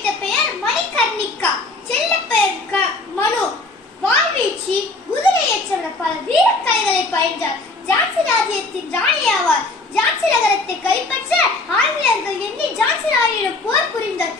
வைத்த பெயர் மணிகர்ணிகா. செல்ல பெயர் மனு. வாழ்வீச்சு, குதிரை ஏற்ற பல வீரக்கலைகளை பயின்றார். ஜான்சி ராஜ்யத்தின் ராணி ஆவார். ஜான்சி நகரத்தை கைப்பற்ற ஆங்கிலேயர்கள் எண்ணி ஜான்சி ராணியிடம் போர் புரிந்தார்.